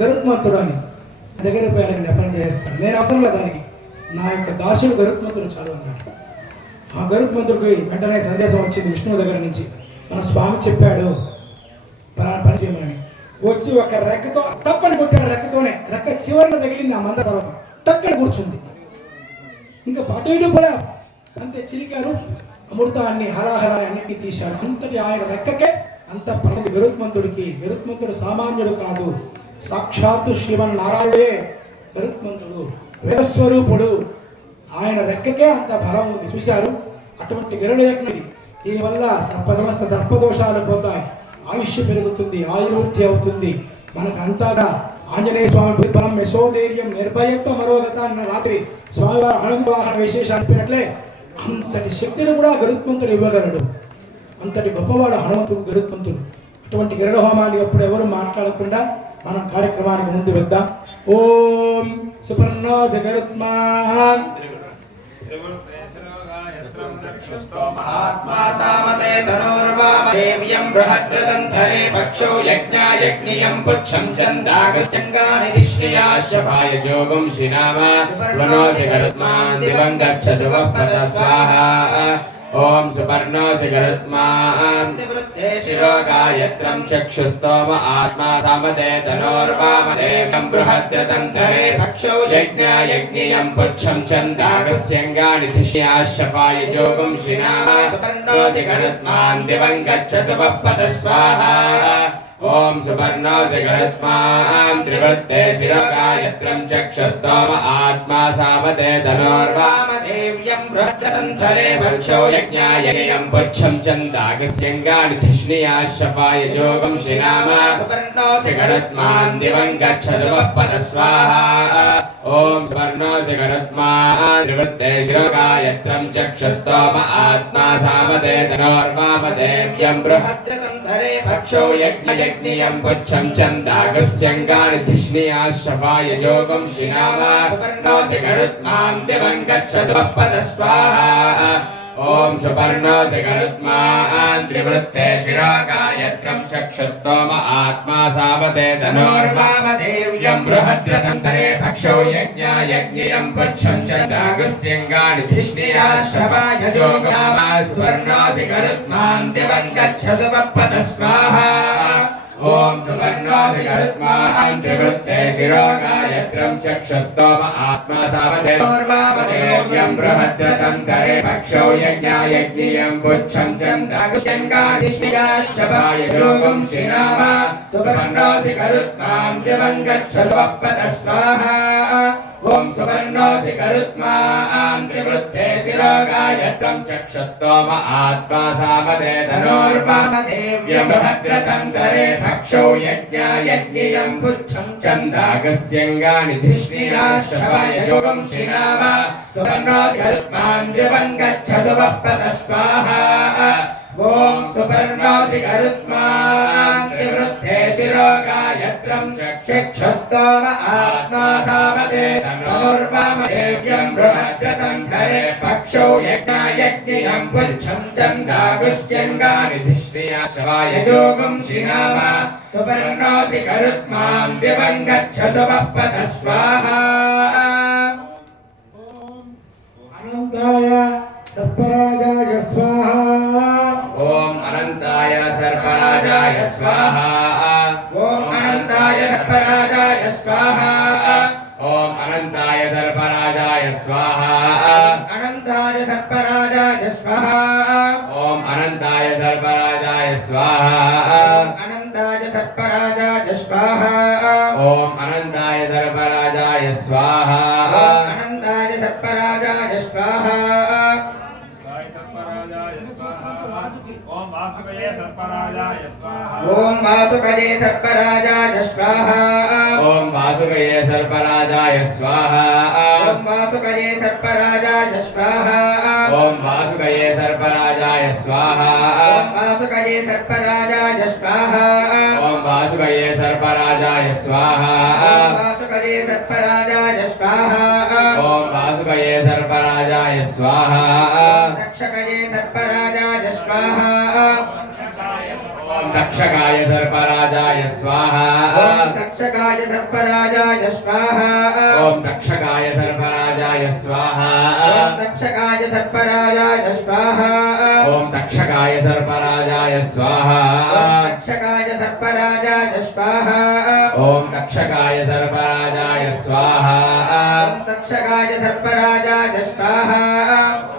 గరుత్మంతుడు అని దగ్గర పోయి ఆయనకి నెపన చేస్తాడు. నేను అవసరం లేదు దానికి, నా యొక్క దాసుడు గరుత్మంతుడు చాలు అన్నాడు. ఆ గరుత్మంతుడికి వెంటనే సందేశం వచ్చింది విష్ణువు దగ్గర నుంచి, మన స్వామి చెప్పాడు పలానా పని చేయమని. వచ్చి ఒక రెక్కతో తప్పని కొట్టాడు. రెక్కతోనే రెక్క చివరిన తగిలింది ఆ మందర పర్వతం, తక్కని కూర్చుంది. ఇంకా అటు ఇటు కూడా అంతే చిలికారు. అమృతాన్ని హలాహలాన్ని అన్నింటినీ తీశాడు. అంతటి ఆయన రెక్కకే అంత పని. గరుత్మంతుడికి, గరుత్మంతుడు సామాన్యుడు కాదు, సాక్షాత్తు శ్రీమన్నారాయణుడే గరుత్మంతుడు, వేదస్వరూపుడు. ఆయన రెక్కకే అంత బలం ఉంది. చూశారు అటువంటి గరుడ యజ్ఞం. దీనివల్ల సమస్త సర్పదోషాలు పోతాయి, ఆయుష్ పెరుగుతుంది, ఆయుర్వృద్ధి అవుతుంది. మనకు అంతగా ఆంజనేయ స్వామి బలం యశోధైర్యం నిర్భయత్వ మరోగత అన్న రాత్రి స్వామివారి హనుమవాహన విశేషాలు చెప్పినట్లే అంతటి శక్తిని కూడా గరుత్మంతుడు ఇవ్వగలడు. అంతటి గొప్పవాడు హనుమంతుడు, గరుత్మంతుడు. అటువంటి గరుడ హోమాన్ని అప్పుడు ఎవరు మాట్లాడకుండా మనం కార్యక్రమానికి ముందు వెళ్దాం. ఓం సుపర్ణోసి గరుత్మాన్ ఆత్మా సామతే తనోర్వామదేవ్యం బృహద్రదంతరే పక్షో యజ్ఞాయజ్ఞయం పుచ్చం చందాగస్యంగాని దిశ్రియాశపాయ జోగం శ్రీనామ వనోసి గరుత్మాన్ దివం గచ్చసు వపద స్వాహా. ఓం సుపర్ణోసి గరుత్మాన్ వృత్తే శిరో గాయత్రం చక్షుస్తోమ ఆత్మా సామతే తనోర్వామదేవ్యం బృహద్రదంతరే పక్షో యజ్ఞాయజ్ఞయం పుచ్చం చందాగస్యంగాని ధిష్యాశపాయ జోగం శ్రీనామ సుపర్ణోసి గరుత్మాన్ దివం గచ్చసు వపద స్వాహా. ఓం సుపర్ణోసి గరుత్మాన్ త్రివృత్తే శిరో గాయత్రం చక్షుస్తోమ ఆత్మా సామతే తనోర్వామదేవ్యం బృహద్రదంతరే పక్షో యజ్ఞాయజ్ఞయం పుచ్చం చందాగస్యంగాని ధిష్యాశపాయ జోగం శ్రీనామ సుపర్ణోసి గరుత్మాన్ దివం గచ్చసు వపద స్వాహా. ఓం సుపర్ణోసి గరుత్మాన్ త్రివృత్తే శిరో గాయత్రం చక్షుస్తోమ ఆత్మా సామతే తనోర్వామదేవ్యం బృహద్రదంతరే పక్షో యజ్ఞయం పుచ్చం చందాగస్యంగాని ధిష్యాశపాయ జోగం శ్రీనామ సుపర్ణోసి గరుత్మాన్ దివం గచ్చసు వపద స్వాహా. ఓం సుపర్ణోసి గరుత్మాన్ త్రివృత్తే శిరో గాయత్రం చక్షుస్తోమ ఆత్మా సామతే తనోర్వామదేవ్యం బృహద్రదంతరే పక్షో యజ్ఞాయజ్ఞయం పుచ్చం చందాగస్యంగాని ధిష్యాశపాయ జోగం సుపర్ణోసి గరుత్మాన్ దివం గచ్చసు వపద స్వాహా. ఓం సుపర్ణోసి గరుత్మాన్ త్రివృత్తే శిరో గాయత్రం చక్షుస్తోమ ఆత్మా సామతే తనోర్వామదేవ్యం బృహద్రదంతరే పక్షో యజ్ఞాయజ్ఞయం పుచ్చం చందాగస్యంగాని ధిష్యాశపాయ జోగం శ్రీనామ సుపర్ణోసి గరుత్మాన్ దివం గచ్చసు వపద స్వాహా. ఓం సుపర్ణోసి గరుత్మాన్ త్రివృత్తే శిరో గాయత్రం చక్షుస్తోమ ఆత్మా సామతే తనోర్వామదేవ్యం బృహద్రదంతరే పక్షో యజ్ఞాయజ్ఞయం పుచ్చం చందాగస్యంగాని ధిష్యాశపాయ జోగం శ్రీనామ సుపర్ణోసి గరుత్మాన్ దివం గచ్చసు వపద స్వాహా. ఓం సుపర్ణోసి గరుత్మాన్ త్రివృత్తే శిరో గాయత్రం చక్షుస్తోమ ఆత్మా సామతే తనోర్వామదేవ్యం బృహద్రదంతరే పక్షో యజ్ఞాయజ్ఞయం పుచ్చం చందాగస్యంగాని ధిష్యాశపాయ జోగం శ్రీనామ సుపర్ణోసి గరుత్మాన్ దివం గచ్చసు వపద స్వాహా. అనంతాయ సర్పరాజాయ స్వాహా. ఓం అనంతాయ సర్పరాజాయ స్వాహా. ఓం అనంతాయ సర్పరాజాయ స్వాహా. ఓం అనంతాయ సర్పరాజాయ స్వాహా. అనంతాయ సర్పరాజాయ స్వాహా. ఓం అనంతాయ సర్పరాజాయ స్వాహా. అనంతాయ సర్పరాజాయ స్వాహా. ఓం అనంతాయ సర్పరాజాయ స్వాహా. అనంతాయ సర్పరాజాయ స్వాహా. ఓం వాసుకయే సర్పరాజాయ స్వాహా. ఓం వాసుకయే సర్పరాజాయ స్వాహా. ఓం వాసుకయే సర్పరాజాయ స్వాహా. ఓం వాసుకయే సర్పరాజాయ స్వాహా. ఓం వాసుకయే సర్పరాజాయ స్వాహా. ఓం వాసుకయే సర్పరాజాయ స్వాహా. ఓం వాసుకయే సర్పరాజాయ స్వాహా. ఓం వాసుకయే సర్పరాజాయ స్వాహా. ఓం వాసుకయే సర్పరాజాయ స్వాహా. రక్షకయే సర్పరాజాయ స్వాహా. ఓం దక్షకాయ సర్పరాజాయ స్వాహా. ఓం రక్షకాయ तक्षकाय सर्पराजाय स्वाहा ओम तक्षकाय सर्पराजाय स्वाहा ओम तक्षकाय सर्पराजाय स्वाहा ओम तक्षकाय सर्पराजाय स्वाहा तक्षकाय सर्पराजाय स्वाहा ओम तक्षकाय सर्पराजाय स्वाहा ओम तक्षकाय सर्पराजाय स्वाहा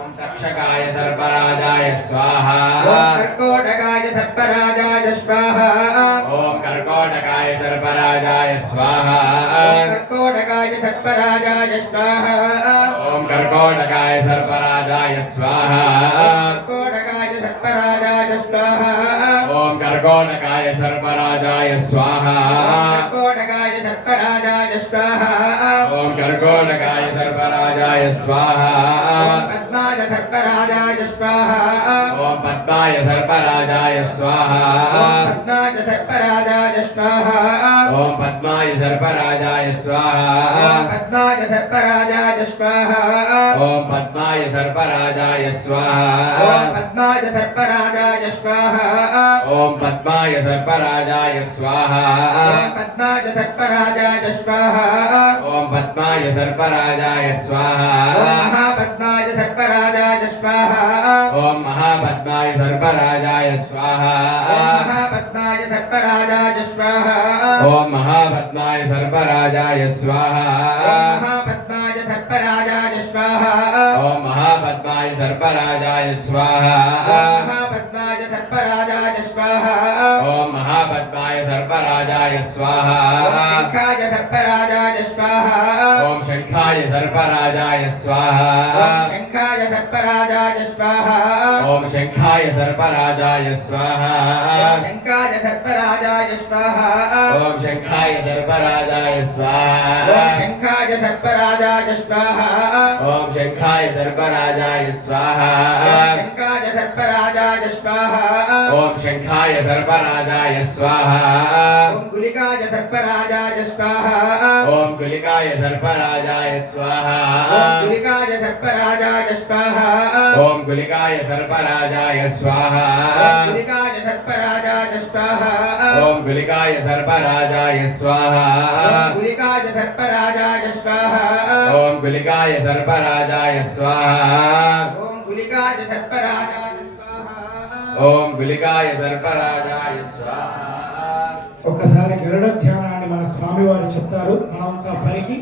ओम तक्षकाय सर्पराजाय स्वाहा ओम कर्कोटकाय सर्पराजाय स्वाहा ओम कर्कोटकाय सर्पराजाय स्वाहा ओम कर्कोटकाय सर्पराजाय स्वाहा ओम कर्कोटकाय सर्पराजाय स्वाहा कर्कोटकाय सर्पराजाय स्वाहा ओम कर्कोटकाय सर्पराजाय स्वाहा कर्कोटकाय सर्पराजाय स्वाहा ओम कर्कोटकाय सर्पराजाय स्वाहा पद्माय सर्पराजाय स्वाहा ओम पद्माय सर्पराजाय स्वाहा पद्माय सर्पराजाय स्वाहा ओम पद्माय सर्पराजाय स्वाहा पद्माय सर्पराजाय स्वाहा ओम पद्माय सर्पराजाय स्वाहा ओम पद्माय सर्पराजाय स्वाहा ओम पद्माय सर्पराजाय स्वाहा ओम पद्माय सर्पराजाय स्वाहा ओम पद्माय सर्पराजाय स्वाहा महापद्माय सर्पराजाय स्वाहा ओम महापद्माय सर्पराजाय स्वाहा महापद्माय सर्पराजाय स्वाहा ओम महापद्माय सर्पराजाय स्वाहा महापद्माय सर्पराजाय स्वाहा ओम महापद्माय सर्पराजाय स्वाहा महापद्माय सर्पराजाय स्वाहा ओम महापद्माय सर्पराजाय स्वाहा शंखाय सर्पराजाय स्वाहा ओम शंखाय सर्पराजाय स्वाहा शंखाय सर्पराजाय स्वाहा ओम शंखाय सर्पराजाय स्वाहा शंखाय सर्पराजाय स्वाहा ओम शंखाय सर्पराजाय स्वाहा शंखाय सर्पराजाय स्वाहा ओम शंखाय सर्पराजाय स्वाहा शंखाय सर्पराजाय स्वाहा ओम शंखाय सर्पराजाय स्वाहा ओम गुलिकाय सर्पराजाय स्वाहा ओम गुलिकाय सर्पराजाय स्वाहा ओम गुलिकाय सर्पराजाय स्वाहा ओम गुलिकाय सर्पराजाय स्वाहा गुलिकाय सर्पराजाय स्वाहा ओम गुलिकाय सर्पराजाय स्वाहा गुलिकाय सर्पराजाय स्वाहा ओम गुलिकाय सर्पराजाय स्वाहा ओम गुलिकाय सर्पराजाय स्वाहा ओम गुलिकाय सर्पराजाय स्वाहा ఒక్కసారి గరుడ ధ్యానాన్ని మన స్వామివారు చెప్తారు. మనమంతా పరికి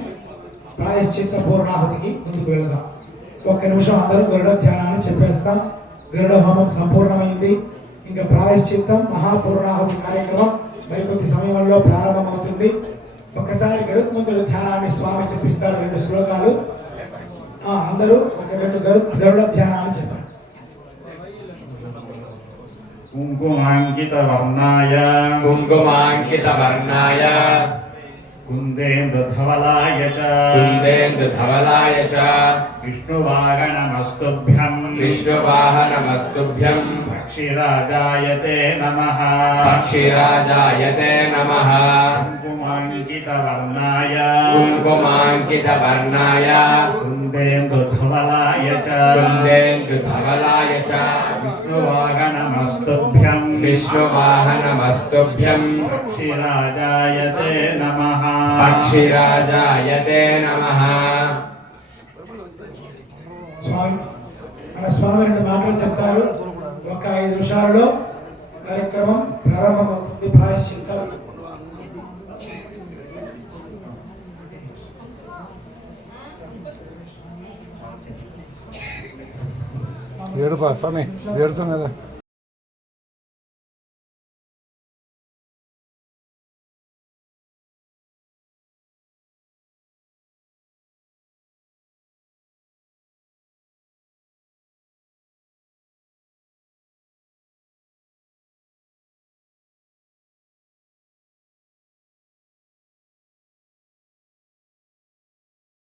ప్రాయశ్చిత్త పూర్ణాహుతికి ముందుకు వెళదాం. ఒక్క నిమిషం అందరూ గరుడ ధ్యానాన్ని చెప్పేస్తాం. గరుడ హోమం సంపూర్ణమైంది. ఇంకా ప్రాయశ్చిత్తం మహాపూర్ణాహుతి కార్యక్రమం మరికొద్ది సమయంలో ప్రారంభమవుతుంది. ఒక్కసారి గరుత్మంతుడు ధ్యానాన్ని స్వామి చెప్పిస్తారు. 2 శ్లోకాలు. అందరూ ఒక 2 గరుడ ధ్యానాన్ని చెప్పండి. कुङ्कुमाङ्कितवर्णाय कुङ्कुमाङ्कितवर्णाय कुन्देन्दुधवलाय च कुन्देन्दुधवलाय च विष्णुवाहनमस्तुभ्यं विष्णुवाहनमस्तुभ्यं पक्षिराजाय ते नमः पक्षिराजाय ते नमः कुङ्कुमाङ्कितवर्णाय कुङ्कुमाङ्कितवर्णाय कुन्देन्दुधवलाय च कुन्देन्दुधवलाय च विष्णुवाहनमस्तुभ्यं विष्णुवाहनमस्तुभ्यं पक्षिराजाय ते नमः पक्षिराजाय ते नमः స్వామి మన స్వామి 2 మాటలు చెప్తారు. ఒక 5 నిమిషాలలో కార్యక్రమం ప్రారంభమవుతుంది. ప్రాయశ్చిత్తం ఏడుపా స్వామి ఏడుతున్నదా